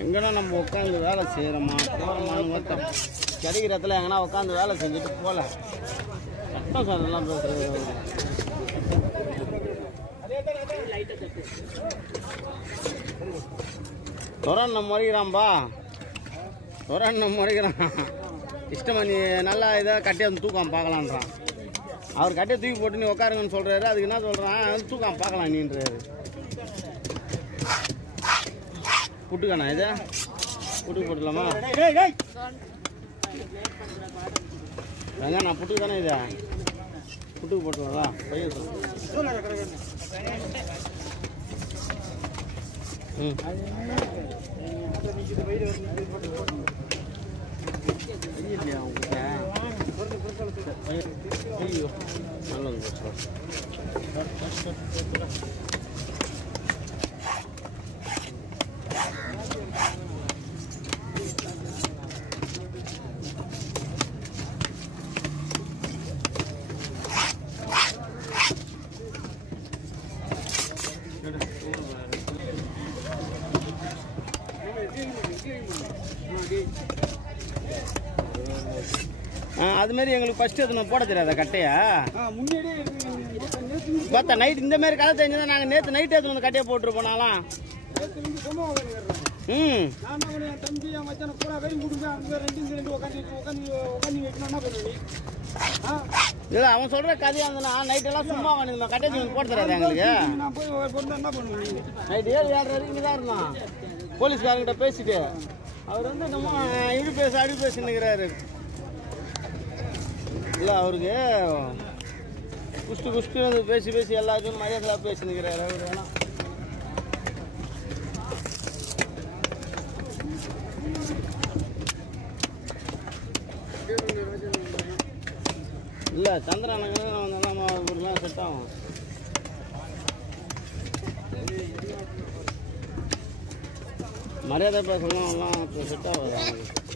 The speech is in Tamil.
எங்கன்னா நம்ம உட்காந்து வேலை செய்கிறோமா போகிறோமான்னு மட்டும் கிடைக்கிற இடத்துல எங்கன்னா உட்காந்து வேலை செஞ்சுட்டு போகல சட்டம் சார் எல்லாம் பேசுகிறது துறன்னு முறைக்கிறான்பா துறன்னு முறைக்கிறான் இஷ்டமா நீ நல்லா இதாக கட்டியை வந்து தூக்கம் பார்க்கலான்றான் அவர் கட்டியை தூக்கி போட்டு நீ உட்காருங்கன்னு சொல்கிறாரு அதுக்கு என்ன சொல்கிறான் தூக்கம் பார்க்கலாம் நீன்றாரு புட்டுக்காண்ணா இது புட்டுக்கு போட்டுலாமா வெங்க நான் புட்டுக்கு தானே இது புட்டுக்கு போட்டுலாதா பையன் இல்லையா உங்ககிட்ட ஐயோ நல்லது அது மாதிரி எங்களுக்கு ஃபர்ஸ்ட் எதுவும் போட தெரியாதா கட்டையா பார்த்தா நைட் இந்த மாதிரி கதை தெரிஞ்சதா நாங்கள் நேற்று நைட் எடுத்து வந்து கட்டையை போட்டுருப்போம் நான்லாம் இல்லை அவன் சொல்கிற கதையாக இருந்தனா நைட்டெல்லாம் சும்மா வந்து கட்டையை போட தெரியாது எங்களுக்கு நைட்டு 7:30 வரைக்கும் தான் இருந்தான் போலீஸ்காரங்கிட்ட பேசிட்டு அவர் வந்து நம்ம அடி பேசினுக்கிறாரு இல்லை அவருக்கு குஷ்டு வந்து பேசி எல்லாத்தையும் மரியாதையாக பேசினுக்கிறாரு அவர் வேணாம் இல்லை சந்திரனுக்கு நம்ம செட் ஆகும் மரியாதை பேசலாம் எல்லாம் செட் ஆகுது அவங்களுக்கு